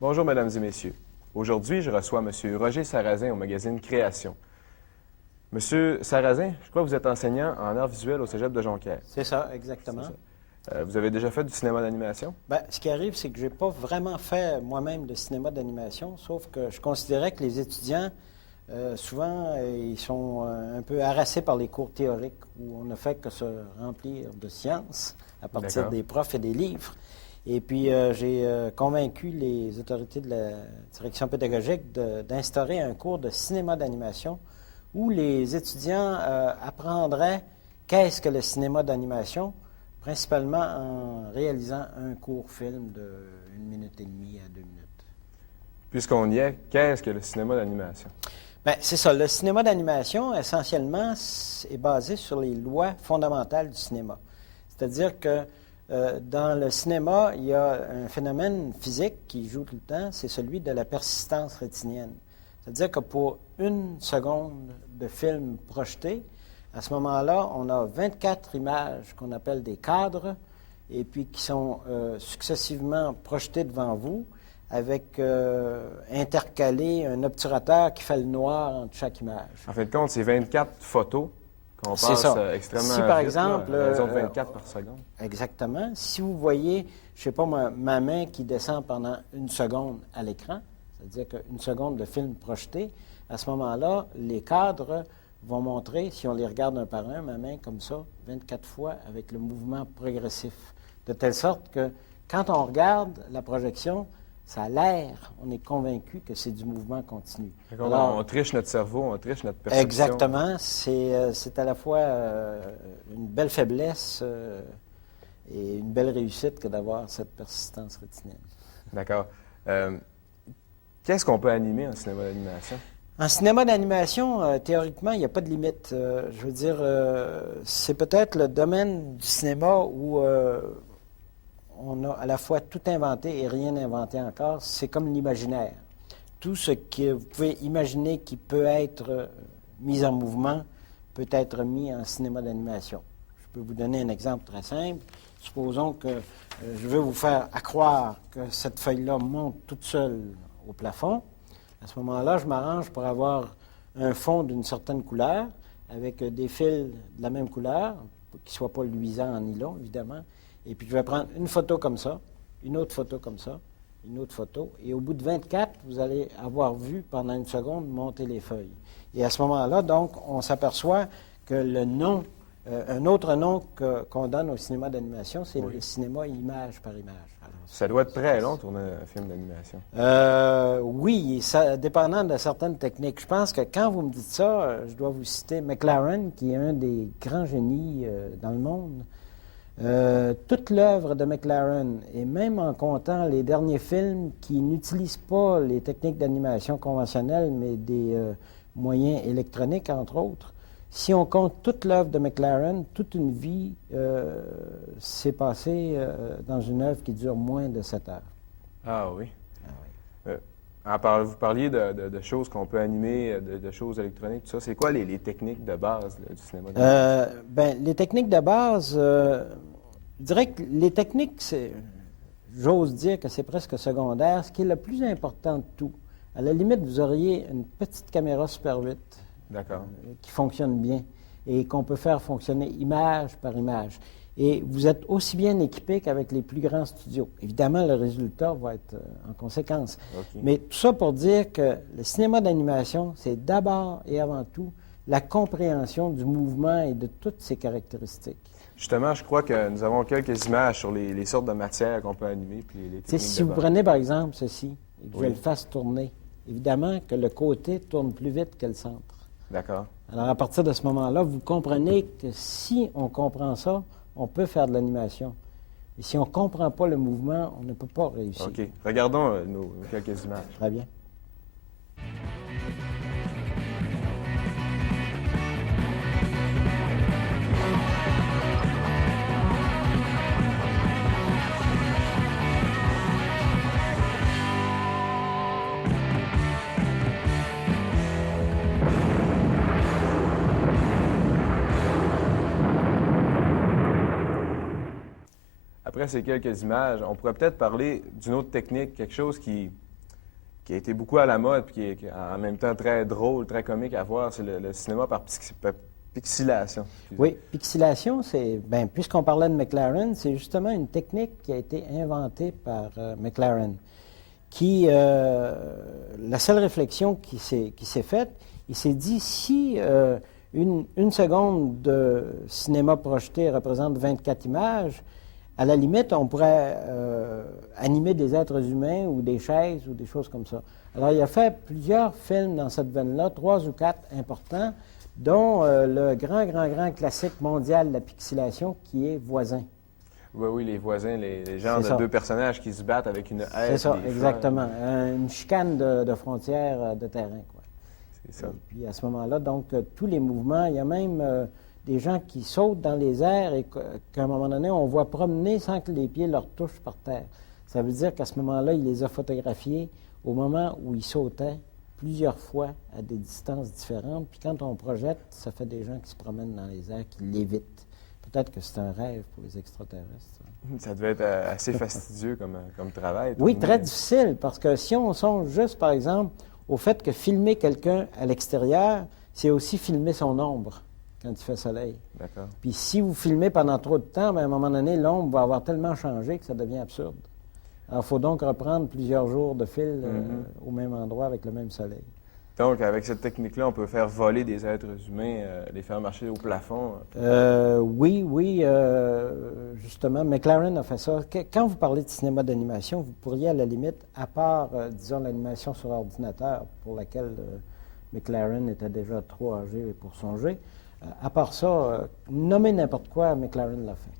Bonjour, mesdames et messieurs. Aujourd'hui, je reçois M. Roger Sarrazin au magazine Création. Monsieur Sarrazin, je crois que vous êtes enseignant en arts visuels au Cégep de Jonquière. C'est ça, exactement. C'est ça. Vous avez déjà fait du cinéma d'animation? Bien, ce qui arrive, c'est que je n'ai pas vraiment fait moi-même de cinéma d'animation, sauf que je considérais que les étudiants, souvent, ils sont un peu harassés par les cours théoriques où on ne fait que se remplir de sciences à partir des profs et des livres. Et puis, j'ai convaincu les autorités de la direction pédagogique d'instaurer un cours de cinéma d'animation où les étudiants apprendraient qu'est-ce que le cinéma d'animation, principalement en réalisant un court film de 1 minute et demie à 2 minutes. Puisqu'on y est, qu'est-ce que le cinéma d'animation? Bien, c'est ça. Le cinéma d'animation, essentiellement, est basé sur les lois fondamentales du cinéma. C'est-à-dire que dans le cinéma, il y a un phénomène physique qui joue tout le temps, c'est celui de la persistance rétinienne. C'est-à-dire que pour 1 seconde de film projeté, à ce moment-là, on a 24 images qu'on appelle des cadres, et puis qui sont successivement projetées devant vous, avec intercalé un obturateur qui fait le noir entre chaque image. En fin de compte, c'est 24 photos qu'on passe extrêmement si, par vite, exemple, là, 24 par seconde. Exactement. Si vous voyez, je ne sais pas moi, ma main qui descend pendant 1 seconde à l'écran, c'est-à-dire qu'une seconde de film projeté, à ce moment-là, les cadres vont montrer, si on les regarde un par un, ma main comme ça, 24 fois avec le mouvement progressif. De telle sorte que quand on regarde la projection, ça a l'air, on est convaincu que c'est du mouvement continu. Alors, on triche notre cerveau, on triche notre perception. Exactement. C'est à la fois une belle faiblesse et une belle réussite que d'avoir cette persistance rétinienne. D'accord. Qu'est-ce qu'on peut animer en cinéma d'animation? En cinéma d'animation, théoriquement, il n'y a pas de limite. Je veux dire, c'est peut-être le domaine du cinéma où on a à la fois tout inventé et rien inventé encore. C'est comme l'imaginaire. Tout ce que vous pouvez imaginer qui peut être mis en mouvement peut être mis en cinéma d'animation. Je peux vous donner un exemple très simple. Supposons que je veux vous faire croire que cette feuille-là monte toute seule au plafond. À ce moment-là, je m'arrange pour avoir un fond d'une certaine couleur avec des fils de la même couleur, qui ne soient pas luisants en nylon, évidemment. Et puis, je vais prendre une photo comme ça, une autre photo comme ça, une autre photo. Et au bout de 24, vous allez avoir vu pendant 1 seconde monter les feuilles. Et à ce moment-là, donc, on s'aperçoit que le nom, un autre nom qu'on donne au cinéma d'animation, c'est le cinéma image par image. Alors, ça doit être très long, tourner un film d'animation. Oui, ça, dépendant de certaines techniques. Je pense que quand vous me dites ça, je dois vous citer McLaren, qui est un des grands génies dans le monde. Toute l'œuvre de McLaren, et même en comptant les derniers films qui n'utilisent pas les techniques d'animation conventionnelles, mais des moyens électroniques, entre autres, si on compte toute l'œuvre de McLaren, toute une vie s'est passée dans une œuvre qui dure moins de 7 heures. Ah oui? Ah oui. Vous parliez de choses qu'on peut animer, de choses électroniques, tout ça. C'est quoi les techniques de base là, du cinéma d'animation? Les techniques de base, je dirais que les techniques, j'ose dire que c'est presque secondaire. Ce qui est le plus important de tout, à la limite, vous auriez une petite caméra Super 8 qui fonctionne bien et qu'on peut faire fonctionner image par image. Et vous êtes aussi bien équipé qu'avec les plus grands studios. Évidemment, le résultat va être en conséquence. Okay. Mais tout ça pour dire que le cinéma d'animation, c'est d'abord et avant tout la compréhension du mouvement et de toutes ses caractéristiques. Justement, je crois que nous avons quelques images sur les sortes de matières qu'on peut animer. Puis les techniques si vous prenez par exemple ceci et que je le fasse tourner, évidemment que le côté tourne plus vite que le centre. D'accord. Alors à partir de ce moment-là, vous comprenez que si on comprend ça, on peut faire de l'animation. Et si on ne comprend pas le mouvement, on ne peut pas réussir. OK. Regardons nos quelques images. Très bien. Après ces quelques images, on pourrait peut-être parler d'une autre technique, quelque chose qui qui a été beaucoup à la mode, puis qui est en même temps très drôle, très comique à voir, c'est le cinéma par pixilation. Excusez. Oui, pixilation, c'est, ben, puisqu'on parlait de McLaren, c'est justement une technique qui a été inventée par McLaren, qui, la seule réflexion qui s'est faite, il s'est dit, si une seconde de cinéma projeté représente 24 images, à la limite, on pourrait animer des êtres humains ou des chaises ou des choses comme ça. Alors, il a fait plusieurs films dans cette veine-là, 3 ou 4 importants, dont le grand classique mondial de la pixilation qui est Voisin. Oui, oui, les voisins, les genres C'est de ça. deux personnages qui se battent avec une haie. C'est ça, des fois. exactement. Une chicane de frontières de terrain, quoi. C'est ça. Et puis à ce moment-là, donc, tous les mouvements, il y a même des gens qui sautent dans les airs et qu'à un moment donné, on voit promener sans que les pieds leur touchent par terre. Ça veut dire qu'à ce moment-là, il les a photographiés au moment où ils sautaient plusieurs fois à des distances différentes. Puis quand on projette, ça fait des gens qui se promènent dans les airs, qui l'évitent. Peut-être que c'est un rêve pour les extraterrestres. Ça devait être assez fastidieux comme travail. Oui, tourner. très difficile, parce que si on songe juste, par exemple, au fait que filmer quelqu'un à l'extérieur, c'est aussi filmer son ombre quand il fait soleil. D'accord. Puis si vous filmez pendant trop de temps, bien, à un moment donné, l'ombre va avoir tellement changé que ça devient absurde. Alors, il faut donc reprendre plusieurs jours de fil au même endroit avec le même soleil. Donc, avec cette technique-là, on peut faire voler des êtres humains, les faire marcher au plafond. Oui, justement, McLaren a fait ça. Quand vous parlez de cinéma d'animation, vous pourriez, à la limite, à part, disons, l'animation sur ordinateur, pour laquelle McLaren était déjà trop âgé pour songer, à part ça, nommer n'importe quoi, McLaren l'a fait.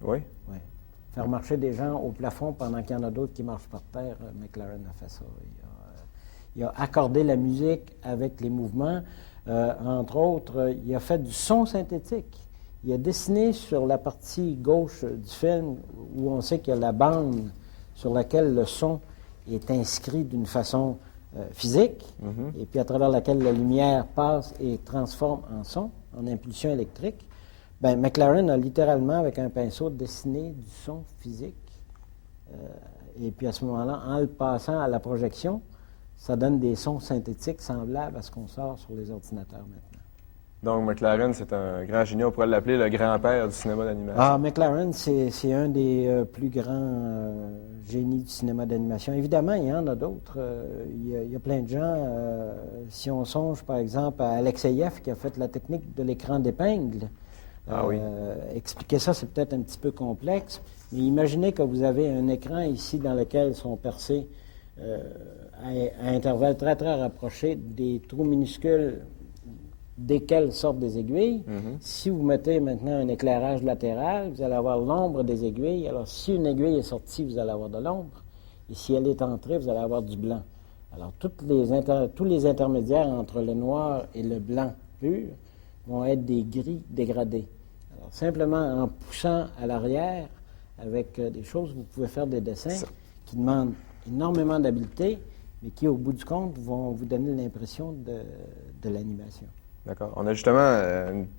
Oui. Oui. Faire marcher des gens au plafond pendant qu'il y en a d'autres qui marchent par terre, McLaren a fait ça. Il a accordé la musique avec les mouvements. Entre autres, il a fait du son synthétique. Il a dessiné sur la partie gauche du film, où on sait qu'il y a la bande sur laquelle le son est inscrit d'une façon physique, et puis à travers laquelle la lumière passe et transforme en son, en impulsion électrique. Bien, McLaren a littéralement, avec un pinceau, dessiné du son physique. Et puis à ce moment-là, en le passant à la projection, ça donne des sons synthétiques semblables à ce qu'on sort sur les ordinateurs maintenant. Donc, McLaren, c'est un grand génie. On pourrait l'appeler le grand-père du cinéma d'animation. Ah, McLaren, c'est un des plus grands génies du cinéma d'animation. Évidemment, il y en a d'autres. Il y a plein de gens. Si on songe, par exemple, à Alexeïev qui a fait la technique de l'écran d'épingle. Ah oui. Expliquer ça, c'est peut-être un petit peu complexe, mais imaginez que vous avez un écran ici dans lequel sont percés à intervalles très, très rapprochés des trous minuscules desquels sortent des aiguilles. Si vous mettez maintenant un éclairage latéral, vous allez avoir l'ombre des aiguilles. Alors, si une aiguille est sortie, vous allez avoir de l'ombre. Et si elle est entrée, vous allez avoir du blanc. Alors, tous les intermédiaires entre le noir et le blanc pur vont être des gris dégradés. Alors, simplement en poussant à l'arrière avec des choses, vous pouvez faire des dessins qui demandent énormément d'habileté, mais qui, au bout du compte, vont vous donner l'impression de l'animation. D'accord. On a justement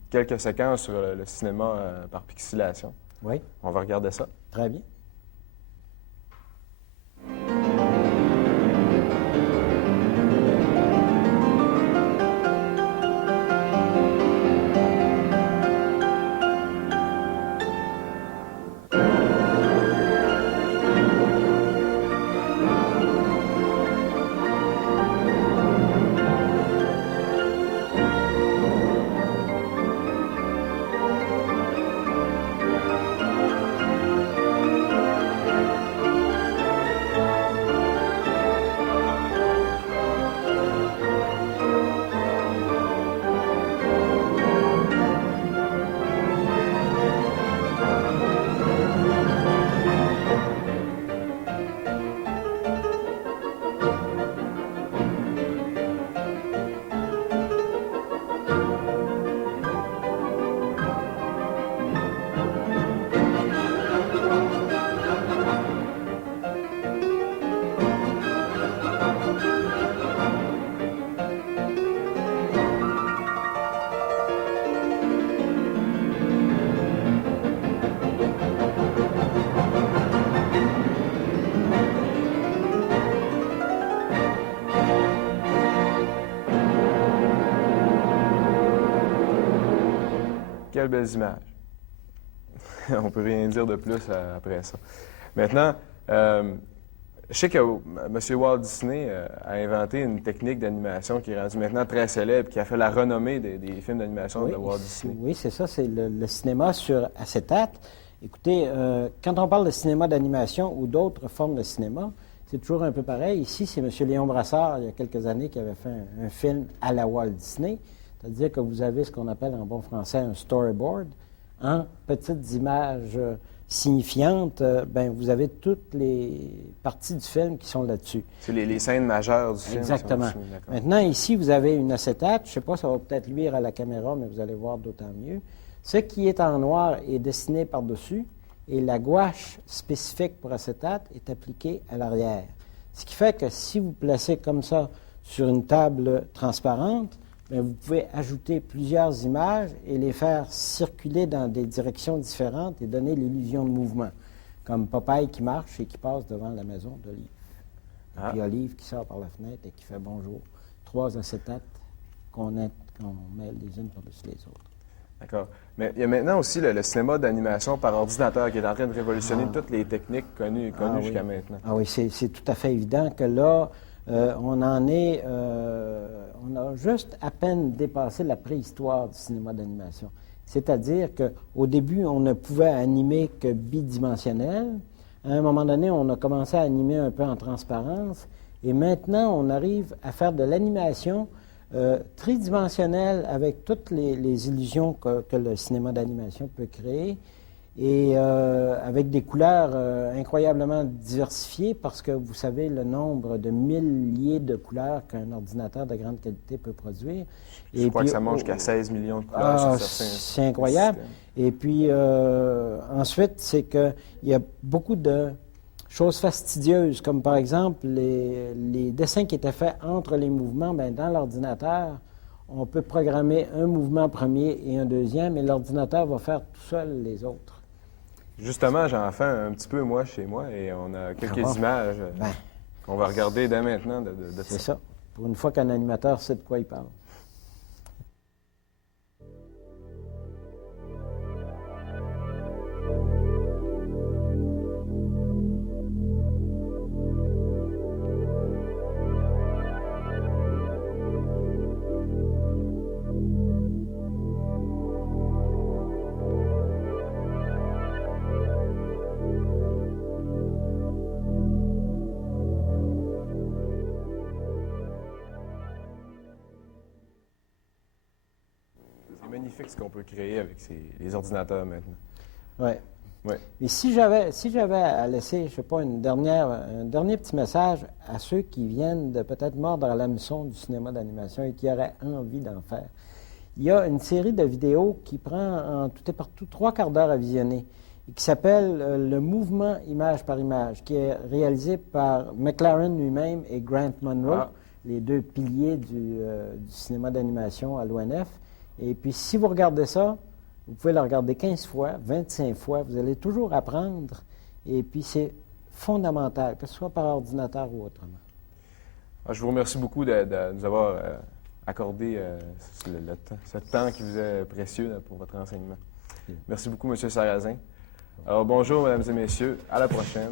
quelques séquences sur le cinéma par pixilation. Oui, On va regarder ça. très bien. Quelles belles images. On ne peut rien dire de plus après ça. Maintenant, je sais que M. Walt Disney a inventé une technique d'animation qui est rendue maintenant très célèbre, qui a fait la renommée des films d'animation de Walt Disney. Oui, c'est ça, c'est le cinéma sur acétate. Écoutez, quand on parle de cinéma d'animation ou d'autres formes de cinéma, c'est toujours un peu pareil. Ici, c'est M. Léon Brassard, il y a quelques années, qui avait fait un film à la Walt Disney. C'est-à-dire que vous avez ce qu'on appelle en bon français un storyboard. En petites images signifiantes, vous avez toutes les parties du film qui sont là-dessus. C'est les scènes majeures du film. Exactement. Maintenant, ici, vous avez une acétate. Je ne sais pas, ça va peut-être luire à la caméra, mais vous allez voir d'autant mieux. Ce qui est en noir est dessiné par-dessus et la gouache spécifique pour acétate est appliquée à l'arrière. Ce qui fait que si vous placez comme ça sur une table transparente, vous pouvez ajouter plusieurs images et les faire circuler dans des directions différentes et donner l'illusion de mouvement, comme Popeye qui marche et qui passe devant la maison d'Olive. Et puis Olive qui sort par la fenêtre et qui fait bonjour. 3 acétates qu'on met les unes par-dessus les autres. D'accord. Mais il y a maintenant aussi le cinéma d'animation par ordinateur qui est en train de révolutionner toutes les techniques connues jusqu'à maintenant. Ah oui, c'est tout à fait évident que là, on a juste à peine dépassé la préhistoire du cinéma d'animation. C'est-à-dire qu'au début, on ne pouvait animer que bidimensionnel. À un moment donné, on a commencé à animer un peu en transparence. Et maintenant, on arrive à faire de l'animation tridimensionnelle avec toutes les illusions que le cinéma d'animation peut créer. Et avec des couleurs incroyablement diversifiées parce que vous savez le nombre de milliers de couleurs qu'un ordinateur de grande qualité peut produire. Je crois que ça monte jusqu'à 16 millions de couleurs. C'est incroyable. Et puis ensuite, c'est qu'il y a beaucoup de choses fastidieuses, comme par exemple les dessins qui étaient faits entre les mouvements. Dans l'ordinateur, on peut programmer un mouvement premier et un deuxième, et l'ordinateur va faire tout seul les autres. Justement, j'en fais un petit peu, moi, chez moi, et on a quelques images qu'on va regarder dès maintenant de C'est ça. Pour une fois qu'un animateur sait de quoi il parle. Magnifique ce qu'on peut créer avec les ordinateurs maintenant. Oui. Ouais. Et si j'avais à laisser, je ne sais pas, un dernier petit message à ceux qui viennent de peut-être mordre à l'hameçon du cinéma d'animation et qui auraient envie d'en faire, il y a une série de vidéos qui prend en tout et partout 3/4 d'heure à visionner et qui s'appelle Le mouvement image par image, qui est réalisé par McLaren lui-même et Grant Munro, les deux piliers du cinéma d'animation à l'ONF. Et puis, si vous regardez ça, vous pouvez le regarder 15 fois, 25 fois, vous allez toujours apprendre. Et puis, c'est fondamental, que ce soit par ordinateur ou autrement. Je vous remercie beaucoup de nous avoir accordé ce temps qui vous est précieux pour votre enseignement. Merci beaucoup, M. Sarrazin. Alors, bonjour, mesdames et messieurs. À la prochaine.